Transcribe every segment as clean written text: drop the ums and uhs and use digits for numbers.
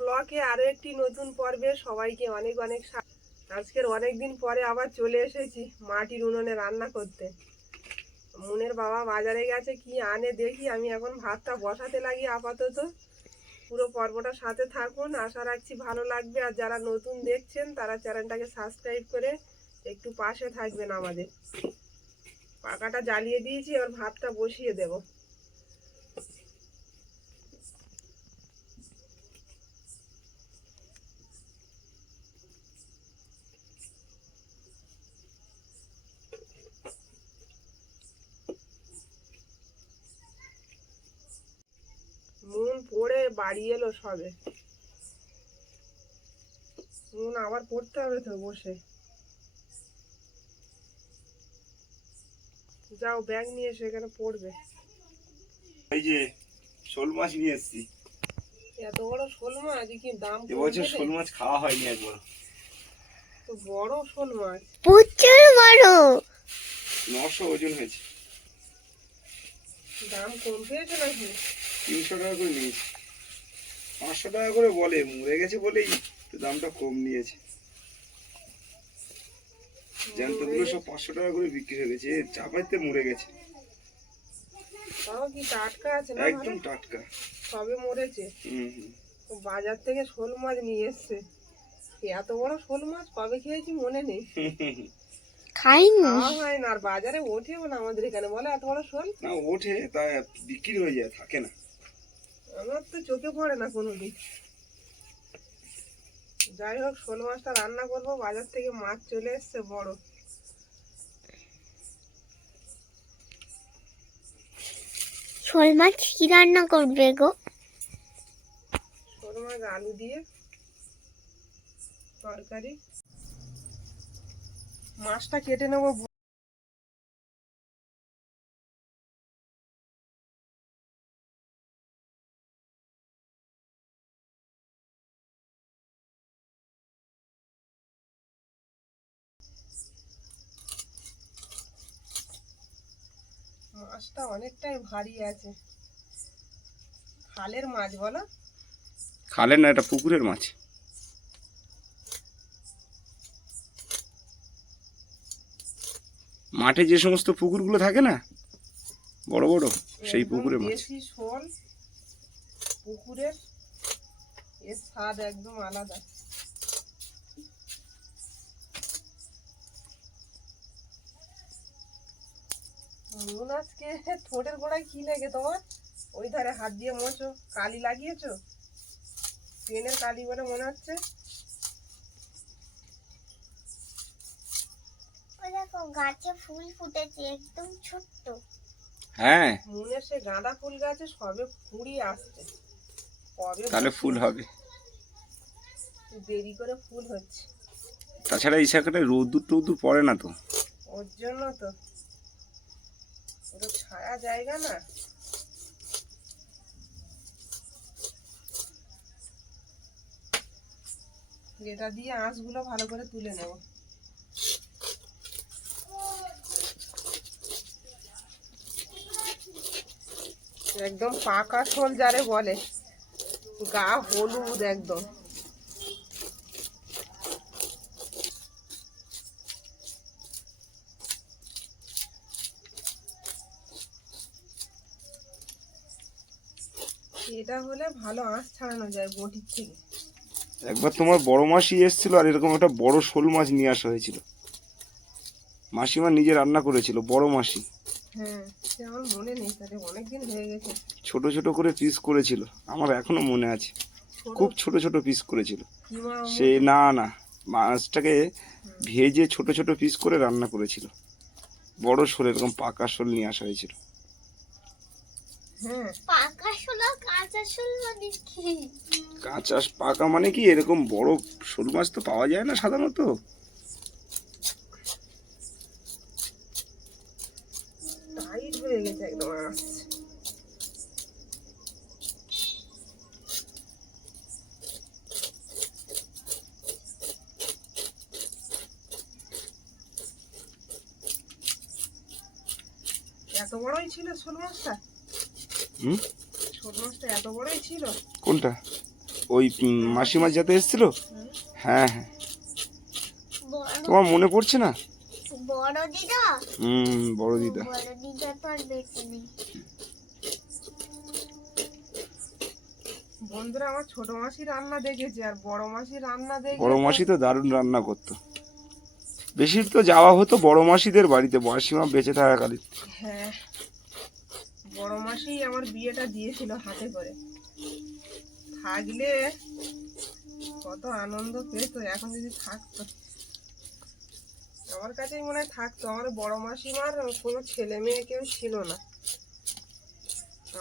ব্লকে আরো একটি নতুন পর্বে সবাইকে অনেক অনেক আজকের অনেক দিন পরে আবার চলে এসেছি মাটির উনুনে রান্না করতে। মুনের বাবা বাজারে গেছে, কি আনে দেখি। আমি এখন ভাতটা বসাতে লাগি আপাতত। পুরো পর্বটা সাথে থাকুন, আশা রাখছি ভালো লাগবে। আর যারা নতুন দেখছেন তারা চ্যানেলটাকে সাবস্ক্রাইব করে একটু পাশে থাকবেন আমাদের। পাকাটা জ্বালিয়ে দিয়েছি, এবার ভাতটা বসিয়ে দেবো। মুন পড়ে বাড়ি এলো সবে। মুন আবার পড়তে হবে তো বসে। যাও ব্যাগ নিয়ে সেখানে পড়বে। এই যে শোল মাছ নিয়ে এসেছি। এত বড় শোল মাছ কি দাম? এবছর শোল মাছ খাওয়া হয়নি একবার। তো বড় শোল মাছ, প্রচুর বড়, 900 ওজন হয়েছে। দাম কম পেয়েছে নাকি? 300 টাকা করে নিয়েছে। 500 টাকা করে বলে, মরে গেছে বলেই তো দামটা কম নিয়েছে। জ্যান্তগুলো সব 500 টাকা করে বিক্রি হয়ে গেছে। চাপাইতে মরে গেছে। তাও কি টাটকা আছে না? একদম টাটকা, সবে মরেছে। বাজার থেকে শোল মাছ নিয়ে এসছে। এত বড় শোল মাছ কবে খেয়েছি মনে নেই, খাইনি। খাওয়া হয় না। আর বাজারে ওঠেও না আমাদের এখানে, বলে এত বড় শোল না ওঠে, তা বিক্রি হয়ে যায়, থাকে না। আমার তো চোখে পড়ে না কোনোদিন। যাই হোক, শোল মাছটা রান্না করবো। বাজার থেকে মাছ চলে এসছে বড়। শোল মাছ কি রান্না করবে গো? শোল মাছ আলু দিয়ে তরকারি। মাছটা কেটে নেবো। মাছটা অনেকটাই ভারী আছে। খালের মাছ বলো? খালের না, এটা পুকুরের মাছ। মাঠে যে সমস্ত পুকুরগুলো থাকে না, বড় বড়, সেই পুকুরের মাছ। দেশি শোল পুকুরের, এর স্বাদ একদম আলাদা। নুন আজকে ঠোঁটের গোড়ায় কি লেগে তোমার? ওই ধারে হাত দিয়ে মোছো, কালি লাগিয়েছো? পেনের কালি বলে মনে হচ্ছে। দেখো গাছে ফুল ফুটেছে, একদম ছোট্ট। হ্যাঁ, মুনের সে গাঁদা ফুল গাছে সবে কুড়ি আসছে। কবে তাহলে ফুল হবে। দেরি করে ফুল হচ্ছে। তাছাড়া এই শাকটায় রোদ্দুর টোদ্দুর পড়ে না তো, ওর জন্য তো। পুরো ছায়া জায়গা না। এটা দিয়ে আঁশগুলো ভালো করে তুলে নেব। একদম পাকা শোল যারে বলে, গা হলুদ একদম। এটা হলে ভালো আঁশ ছাড়ানো যায় বটির থেকে। একবার তোমার বড় মাসি এসেছিল, আর এরকম একটা বড় শোল মাছ নিয়ে আসা হয়েছিল। মাসিমা নিজে রান্না করেছিল, বড় মাসি। হ্যাঁ, সে আমার মনে নেই, তাহলে অনেকদিন হয়ে গেছে। ছোট ছোট করে পিস করেছিল, আমার এখনো মনে আছে। খুব ছোট ছোট পিস করেছিল। সে না না, মাছটাকে ভেজে ছোট ছোট পিস করে রান্না করেছিল। বড় শোল, এরকম পাকা শোল নিয়ে আসা হয়েছিল। হ্যাঁ, পাকা শোল আর কাঁচা শোল মানে কি? কাঁচা পাকা মানে কি, এরকম বড় শোল মাছ তো পাওয়া যায় না সাধারণত। টাইট হয়ে গেছে একদম আঁশ। এত বড়ই ছিল শোল মাছটা? শোল মাছটা এত বড়ই ছিল? কোনটা? ওই মাসিমার যাতে এসেছিল? হুম। হ্যাঁ হ্যাঁ, বড় তোমার মনে পড়ছে না? বড় দিদা বড় দিদা। বড় দিদা তো আর বেঁচে নেই। বন্ধুরা, আমার ছোট মাসি রান্না দেখেছে, আর বড় মাসি রান্না দেখে বড় মাসি তো দারুণ রান্না করতো। বেশি তো যাওয়া হতো বড় মাসিদের বাড়িতে, মাসিমা বেঁচে থাকাকালীন। হ্যাঁ, বড় মাসি আমার বিয়েটা দিয়েছিল হাতে করে। থাকলে কত আনন্দ পেত, এখন যদি থাকতো আমার কাছেই মনে হয় থাকতো। আমার বড় মাসিমার কোনো ছেলে মেয়ে কেউ ছিল না,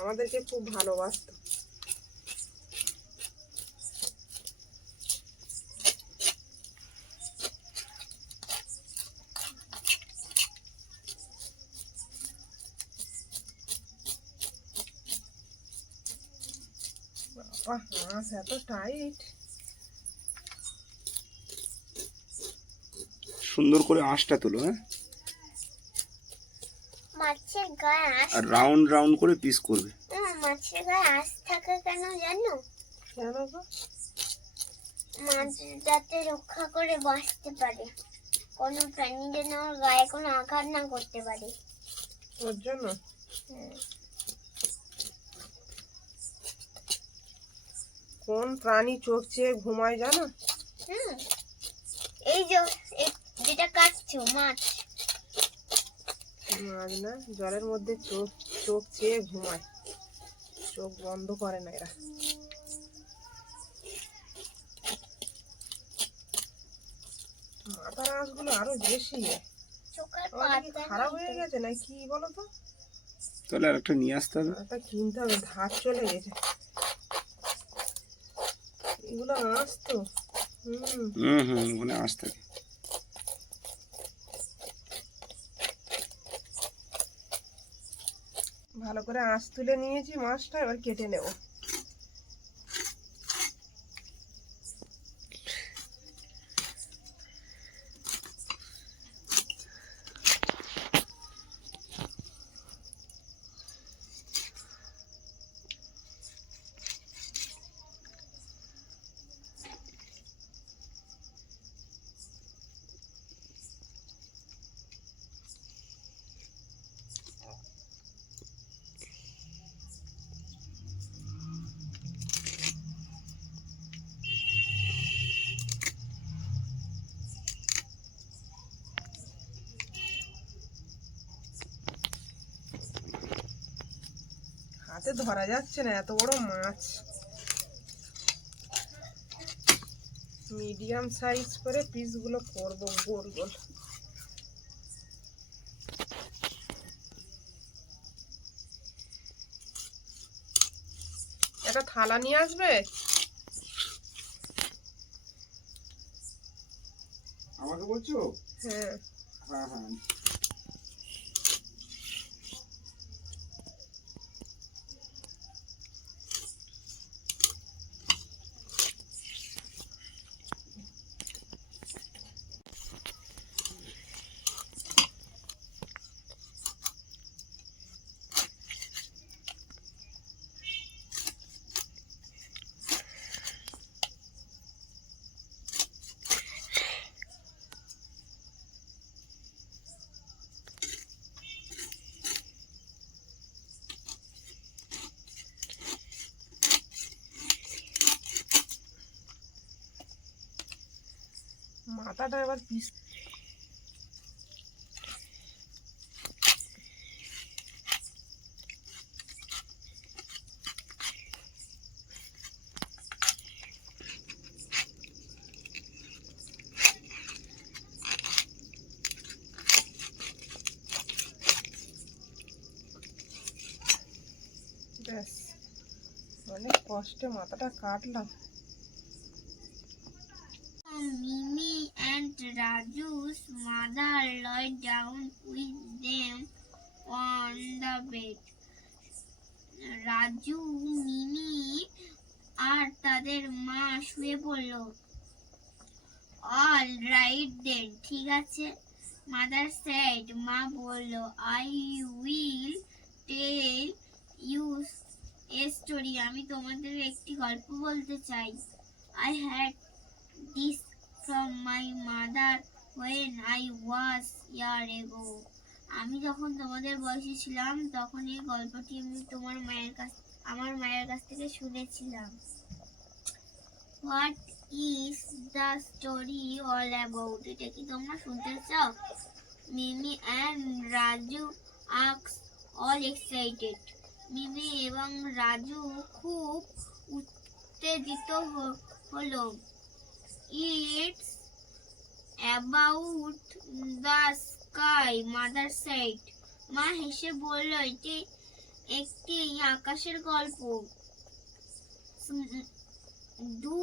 আমাদেরকে খুব ভালোবাসতো। বাবা, হাঁস এত টাইট! সুন্দর করে আঁশটা তোলো, হ্যাঁ, মাছের গায়ে আঁশ আর রাউন্ড রাউন্ড করে পিস করবে। মাছের গায়ে আঁশ থাকে কেন জানো? কেন গো? মাছ যাতে রক্ষা করে বাঁচতে পারে, কোনো প্রাণী যেন ওর গায়ে কোনো আঘাত না করতে পারে। ওর জন্য? কোন প্রাণী চোখ চেয়ে ঘুমায় জানো? হুম, এই যে যেটা কাটছো মাছ, মাছ না, জলের মধ্যে চোখ চোখ চেয়ে ঘুমায়, চোখ বন্ধ করে না এরা। মাথার আঁশগুলো আরো বেশি। চোখের আমার কি পাতা খারাপ হয়ে গেছে না কি বলো তো? তাহলে আর একটা নিয়ে আসতে হবে। একটা কিনতে হবে, ধার চলে গেছে। এগুলো আঁশ তো। ওখানে আঁশ থাকে। ভালো করে আঁশ তুলে নিয়েছি মাছটা, এবার কেটে নেব। হাতে ধরা যাচ্ছে না, এত বড় মাছ। মিডিয়াম সাইজ করে পিসগুলো করব গোল গোল। একটা থালা নিয়ে আসবে? আমাকে বলছো? হ্যাঁ। হ্যাঁ হ্যাঁ। মাথাটা এবার পিস। ব্যাস, অনেক কষ্টে মাথাটা কাটলাম। Mimi and Raju's mother lay down with them on the bed. Raju, মিমি আর তাদের মা শুয়ে পড়ল। অল রাইট দেন, ঠিক আছে, মাদার সেড, মা বলল, I will tell you a story, আমি তোমাদের একটি গল্প বলতে চাই। I had this from my mother when I was year ago. আমি যখন তোমাদের বয়সে ছিলাম তখন এই গল্পটি আমি আমার মায়ের কাছ থেকে শুনেছিলাম। What is the story all about? এটা কি তোমরা শুনতে চাও? মিমি and Raju asked, all excited. মিমি এবং রাজু খুব উত্তেজিত হলো। It's about the sky, mother said. মা হেসে বলল, এটি একটি আকাশের গল্প। Do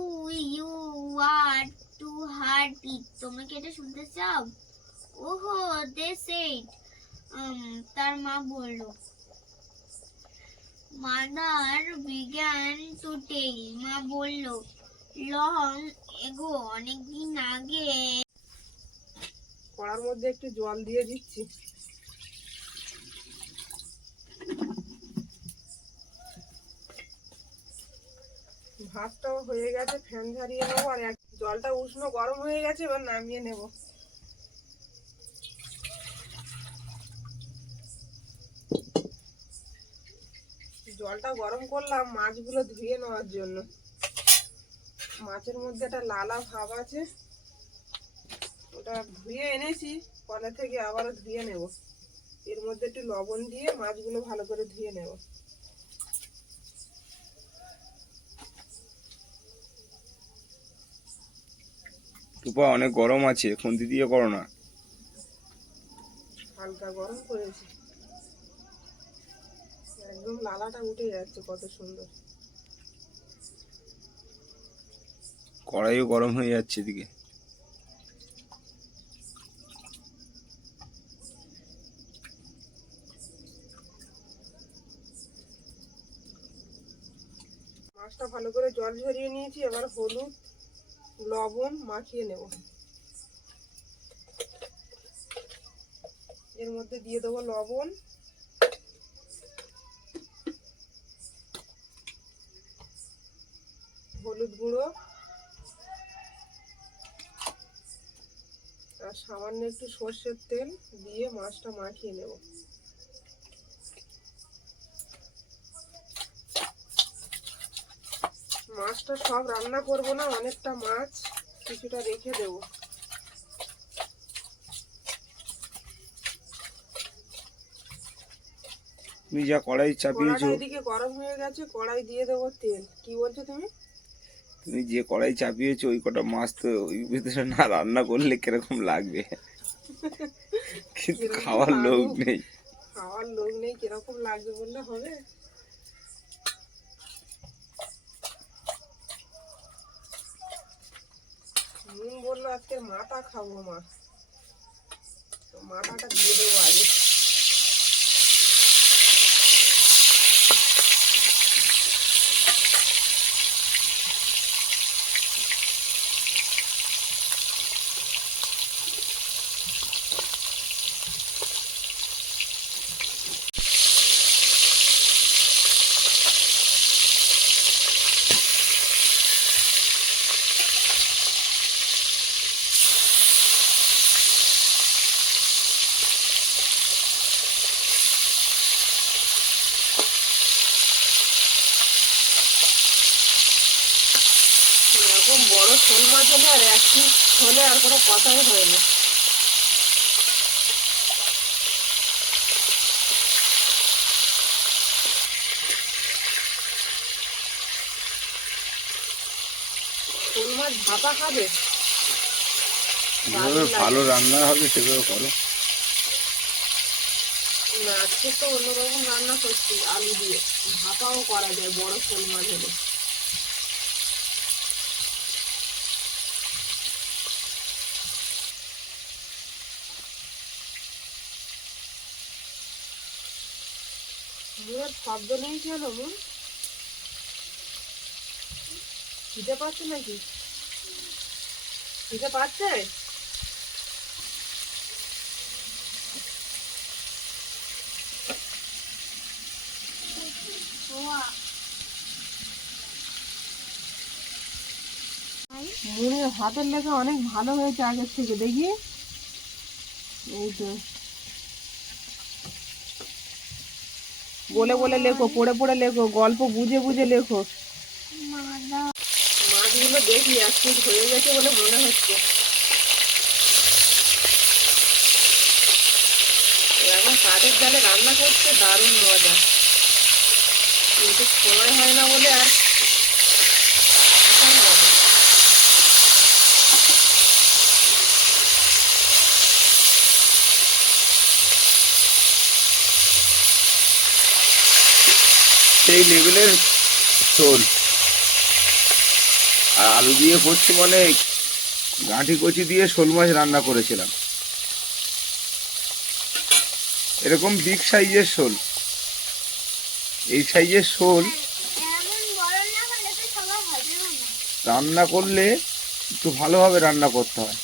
you want to hear it? তোমরা কি এটা শুনতে চাও? ওহো, they said. তার মা বলল। Mother began to tell. মা বলল, long ago, অনেকদিন আগে। কড়ার মধ্যে একটু জল দিয়ে দিচ্ছি। ভাতটাও হয়ে গেছে, ফ্যান ঝারিয়ে নেবো। আর জলটা উষ্ণ গরম হয়ে গেছে, এবার নামিয়ে নেব। জলটা গরম করলাম মাছগুলো ধুয়ে নেওয়ার জন্য। মাছের মধ্যে একটা লালা ভাব আছে, ওটা ধুয়ে এনেছি কলে থেকে, আবারও ধুয়ে নেব। এর মধ্যে একটু লবণ দিয়ে মাছগুলো ভালো করে ধুয়ে নেব। টুপা অনেক গরম আছে, খুন্তি দিয়ে করো না। হালকা গরম করেছি, একদম লালাটা উঠে যাচ্ছে, কত সুন্দর। কড়াইও গরম হয়ে যাচ্ছে এদিকে। মাছটা ভালো করে জল ঝরিয়ে নিয়েছি, এবার হলুদ লবণ মাখিয়ে নেব। এর মধ্যে দিয়ে দেবো লবণ, হলুদ গুঁড়ো আর সামান্য একটু সর্ষের তেল দিয়ে মাছটা মাখিয়ে নেব। মাছটা সব রান্না করব না, অনেকটা মাছ কিছুটা রেখে দেব। তুমি যা কড়াই চাপিয়েছো, এদিকে গরম হয়ে গেছে, কড়াই দিয়ে দেবো তেল। কি বলছো তুমি? তুমি যে কড়াই চাপিয়েছো ওই কটা মাছ তো ওই ভিতরে না রান্না করলে কিরকম লাগবে। কিন্তু খাওয়ার লোক নেই। খাওয়ার লোক নেই, কিরকম লাগবে বললে হবে? বললো আজকে মাথা খাবো মা, তো মাথাটা দিয়ে দেবো আগে। এরকম বড় শোল মাছ হলে আর এক পিস হলে আর কোনো কথাই হয় না। শোল মাছ ভাপা খাবে? যেভাবে ভালো রান্না হবে সেভাবে করো। না, আজকে তো অন্যরকম রান্না করছি, আলু দিয়ে ভাপাও করা যায় বড় শোল মাছ হলে। মুখের শব্দ নেই কেন? মুখ খিদে পাচ্ছে নাকি? খিদে পাচ্ছে? মুনের হাতের লেখা অনেক ভালো হয়েছে আগের থেকে, দেখি। এই তো বলে বলে লেখো, পড়ে পড়ে লেখো, গল্প বুঝে বুঝে লেখো। মাছগুলো দেখি এক পিস হয়ে গেছে বলে মনে হচ্ছে। এখন কাঠের জালে রান্না করতে দারুণ মজা, কিন্তু সময় হয় না বলে আর হবে। সেই লেভেলের শোল। আর আলু দিয়ে করছি মানে গাঁঠি কচি দিয়ে শোল মাছ রান্না করেছিলাম, এরকম বিগ সাইজের শোল। এই সাইজের শোল রান্না করলে একটু ভালোভাবে রান্না করতে হয়,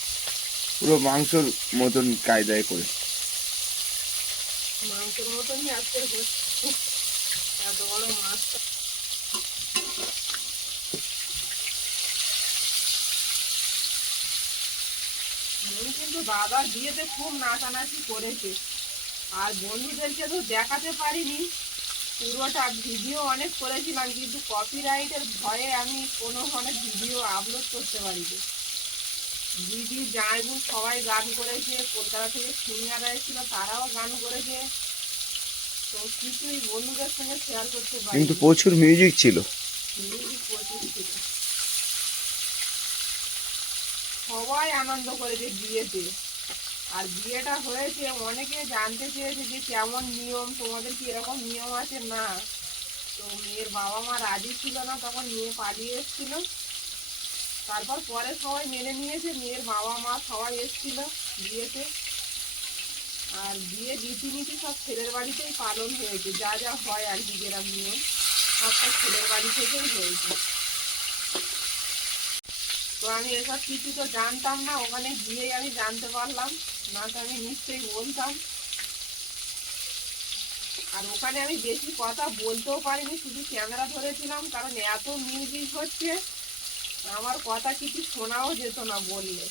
পুরো মাংসর মতন কায়দায় করে। মাংসের মতনই আজকে হচ্ছে, এত বড় মাছ। কিন্তু দাদার বিয়েতে খুব নাচানাচি করেছে, আর বন্ধুদেরকে তো দেখাতে পারিনি পুরোটা। ভিডিও অনেক করেছিলাম, কিন্তু কপিরাইটের ভয়ে আমি কোনো অনেক ভিডিও আপলোড করতে পারিনি। দিদি জায়বু সবাই গান করেছে, কলকাতা থেকে সিঙ্গাররা এসেছিল তারাও গান করেছে, তো কিছুই বন্ধুদের সঙ্গে শেয়ার করতে পারি। কিন্তু প্রচুর মিউজিক ছিল। মিউজিক প্রচুর ছিল, সবাই আনন্দ করেছে বিয়েতে। আর বিয়েটা হয়েছে, অনেকে জানতে চেয়েছে যে কেমন নিয়ম, তোমাদের কি এরকম নিয়ম আছে না। তো মেয়ের বাবা মা রাজি ছিল না, তখন মেয়ে পালিয়ে এসেছিল। তারপর পরে সবাই মেনে নিয়েছে, মেয়ের বাবা মা সবাই এসেছিল বিয়েতে। আর বিয়ে রীতিনীতি সব ছেলের বাড়িতেই পালন হয়েছে, যা যা হয় আর কি যেরকম নিয়ম সবটা ছেলের বাড়ি থেকেই হয়েছে। তো আমি এসব কিছু তো জানতাম না, ওখানে গিয়েই আমি জানতে পারলাম, না তো আমি নিশ্চয়ই বলতাম। আর ওখানে আমি বেশি কথা বলতেও পারিনি, শুধু ক্যামেরা ধরেছিলাম, কারণ এত মিউজিক হচ্ছে আমার কথা কিছু শোনাও যেত না বললে।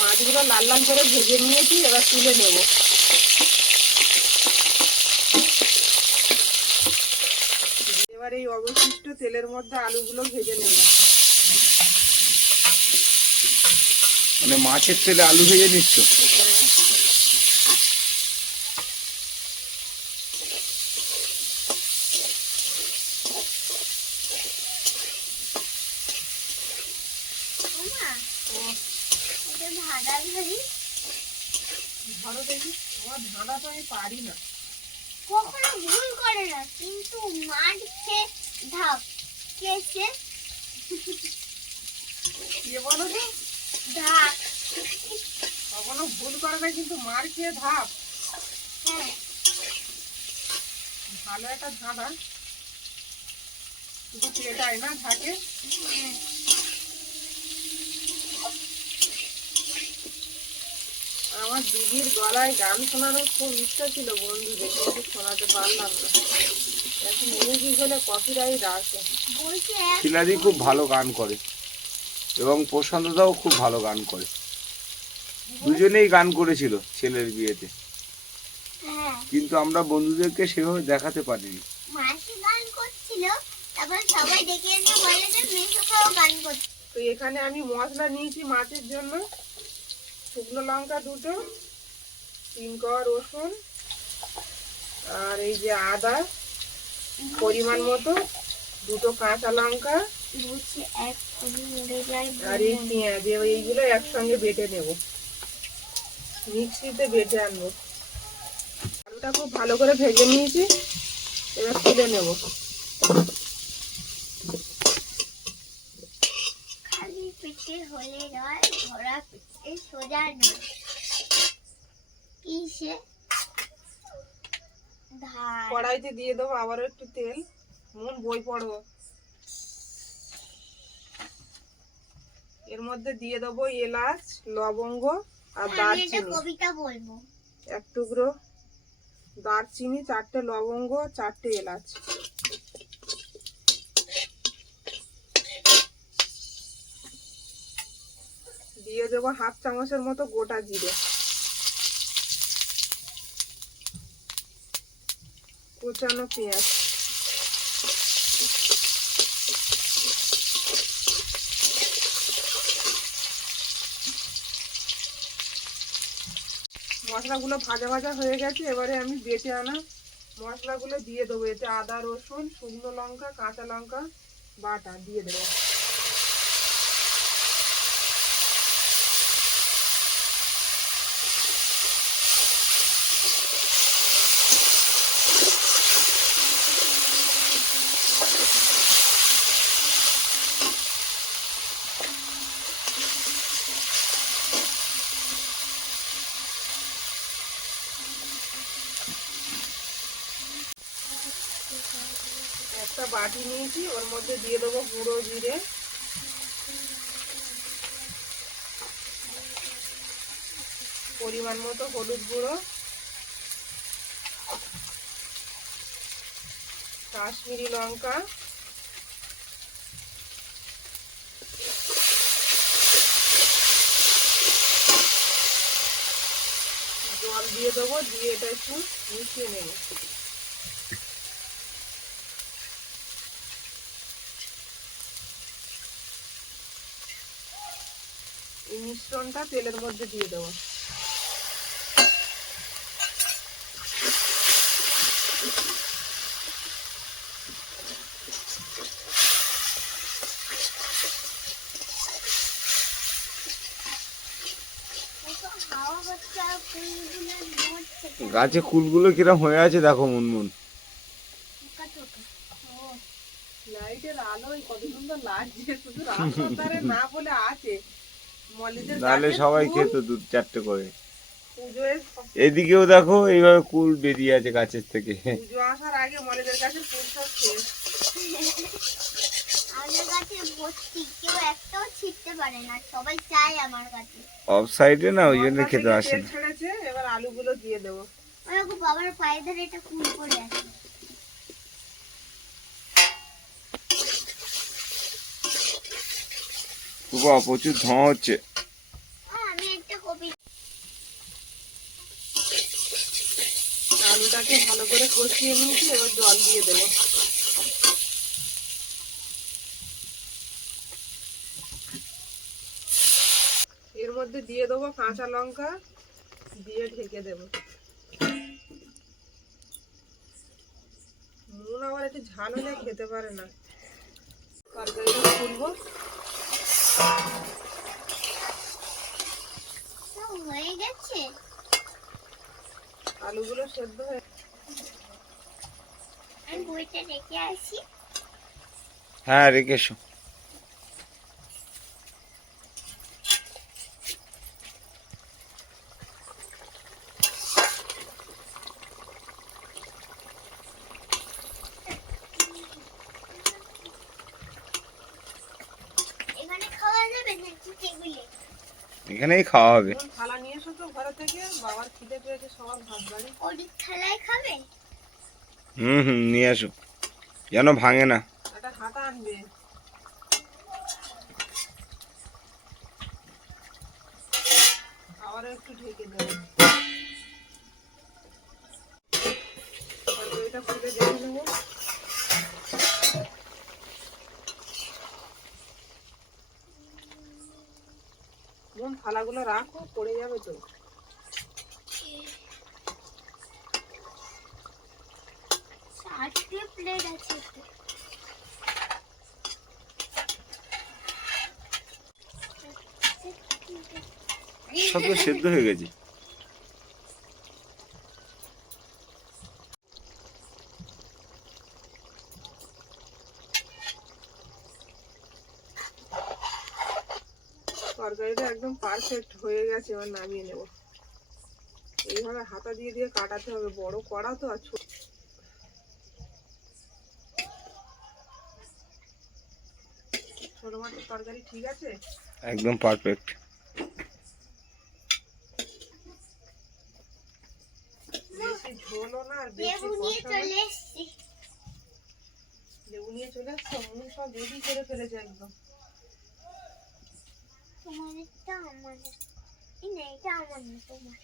মাছগুলো লাল লাল করে ভেজে নিয়েছি, এবার তুলে নেব। এবার এই অবশিষ্ট তেলের মধ্যে আলুগুলো ভেজে নেব। মানে মাছের তেলে আলু ভেজে নিচ্ছ? ধরো দেখি, তোমার ধাঁধা তো আমি পারি না। কখনো ভুল করে না, কিন্তু মারছে ধাপ কেসে। কে বলো তো? ধাপ। কখনো ভুল করে না, কিন্তু মার খেয়ে ধাপ। হ্যাঁ, ভালো একটা ধাঁধা, শুধু পেটাই না থাকে। আমার দিদির গলায় গান শোনানোর খুব ইচ্ছা ছিল বন্ধুদের, কিন্তু শোনাতে পারলাম না। এখন মিউজিক হলে কপিরাইট আসে। বলছে শিলাদি খুব ভালো গান করে এবং প্রশান্তদাও খুব ভালো গান করে, দুজনেই গান করেছিল ছেলের বিয়েতে, হ্যাঁ, কিন্তু আমরা বন্ধুদেরকে সেভাবে দেখাতে পারিনি। মাসি গান করছিল, তারপর সবাই ডেকে এনে বলে যে মেসোকাও গান করছে। তো এখানে আমি মশলা নিয়েছি মাছের জন্য, শুকনো লঙ্কা 2টো, 3 কোয়া রসুন, আর এই যে আদা পরিমাণ মতো, 2টো কাঁচা লঙ্কা, বলছে এক কোণে মরে যায়। আর এই পেঁয়াজ, এইগুলো একসঙ্গে বেটে নেব, মিক্সিতে বেটে আনবো। আলুটা খুব ভালো করে ভেজে নিয়েছি, এবার তুলে নেব। খালি পেটে হলে নয়, ভরা পেটে সোজা নয়, কিসে ধার। কড়াইতে দিয়ে দেবো আবারও একটু তেল। মন বই পড়ো। এর মধ্যে দিয়ে দেবো এলাচ, লবঙ্গ আর আমি একটা দারচিনি। কবিতা বলবো। এক টুকরো দারচিনি, 4টে লবঙ্গ, 4টে এলাচ। দিয়ে দেবো 1/2 চামচের মতো গোটা জিরে, কুচানো পেঁয়াজ, মশলাগুলো ভাজা ভাজা হয়ে গেছে। এবারে আমি বেটে আনা মশলাগুলো দিয়ে দেবো। এতে আদা, রসুন, শুকনো লঙ্কা, কাঁচা লঙ্কা বাটা দিয়ে দেবো। একটা বাটি নিয়েছি, ওর মধ্যে দিয়ে দেবো গুঁড়ো জিরে, পরিমাণ মতো হলুদ গুঁড়ো, কাশ্মীরি লঙ্কা, জল দিয়ে দেবো। দিয়ে এটা একটু মিশিয়ে নেব। এই মিশ্রণটা তেলের মধ্যে দিয়ে দেবো। হাওয়া হচ্ছে আর ফুলগুলো নড়ছে। গাছে কুলগুলো কিরম হয়ে আছে দেখো মুনমুন। লাইটের আলোয় কত সুন্দর লাগছে। শুধু রাস্তার না বলে আছে মলিদের নাহলে গাছের সবাই ফুল। খেত 2-4টে করে। পুজোয় এদিকেও দেখো এইভাবে কুল বেরিয়ে আছে গাছের থেকে। পুজো আসার আগে মলিদের গাছের ফুল সব শেষ। আমাদের কাছে ভর্তি, কেউ একটাও ছিটতে পারে না, সবাই চায় আমার কাছে। অফ সাইডে না, ওই জন্য লঙ্কা খেতে থেকে আসে তেল না। ছেড়েছে, এবার আলুগুলো দিয়ে দেবো। ওই বাবার পায়ে ধরে একটা ফুল পড়ে আছে। বাবা, প্রচুর ধোঁয়া হচ্ছে। আমি একটা কবি। আলুটাকে ভালো করে কষিয়ে নিয়েছি, এবার জল দিয়ে দেবো। এর মধ্যে দিয়ে দেবো কাঁচা লঙ্কা, দিয়ে ঢেকে দেবো। নুন আবার একটু ঝাল হলে খেতে পারে না। তরকারিটা তুলবো। হয়ে গেছে। আলুগুলো সেদ্ধ হয়ে আমি বইটা রেখে আসি। হ্যাঁ, রেখে এসো। এখানে খাওয়া যাবে নাকি টেবিলে? এখানেই খাওয়া হবে। নুন থালা নিয়ে এসো তো ঘরে থেকে। বাবার খিদে পেয়েছে, সবার ভাত বাড়ি। ওই থালায় খাবে? হুম, নিয়ে আসো, যেন ভাঙে না। একটা হাতা আনবে। আবার একটু ঢেকে দেবো। এটা খুলে দেখে নেবো। নুন থালাগুলো রাখো, পড়ে যাবে তো। আজকে প্লেট আছে তো। সব তো সেদ্ধ হয়ে গেছে। তরকারিটা একদম একদম পারফেক্ট হয়ে গেছে, এবার নামিয়ে নেব। এইভাবে হাতা দিয়ে দিয়ে কাটাতে হবে, বড় কড়া তো। আর ছোট মাছের তরকারি ঠিক আছে, একদম পারফেক্ট। বেশি ঝোলও না আর বেশি লেবু নিয়ে কষা না। চলে এসছি। লেবু নিয়ে চলে এসছো, মুন সব রেডি করে ফেলেছে একদম। তোমারটা আমার, এই না এটা আমার না, তোমার।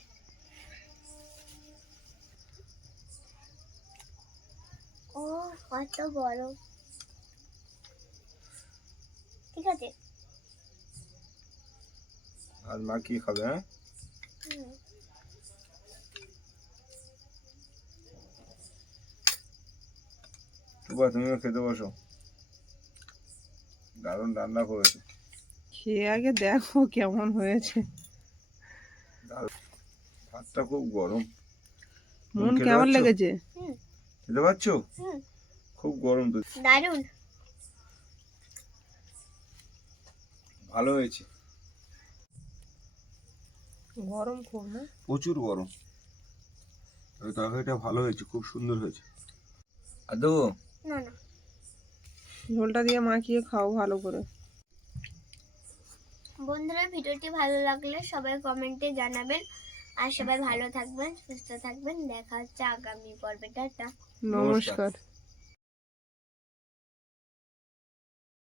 ও কত বড়, ঠিক আছে। আর মা কি খাবে? হ্যাঁ, হুম। তুমিও খেতে বসো, দারুণ রান্না করেছো। খেয়ে আগে দেখো কেমন হয়েছে। ভাতটা খুব গরম। মন খেতে কেমন পাচ্ছো? লেগেছে? খেতে পাচ্ছো? হুম, খুব গরম তো। দারুণ। ভালো হয়েছে। গরম খুব না? প্রচুর গরম। ওই তরকারিটা ভালো হয়েছে, খুব সুন্দর হয়েছে। আর দেবো? না না, ঝোলটা দিয়ে মাখিয়ে খাও ভালো করে। বন্ধুরা ভিডিওটি ভালো লাগলে সবাই কমেন্টে জানাবেন, আর সবাই ভালো থাকবেন, সুস্থ থাকবেন। দেখা হচ্ছে আগামী পর্বে। টাটা। নমস্কার।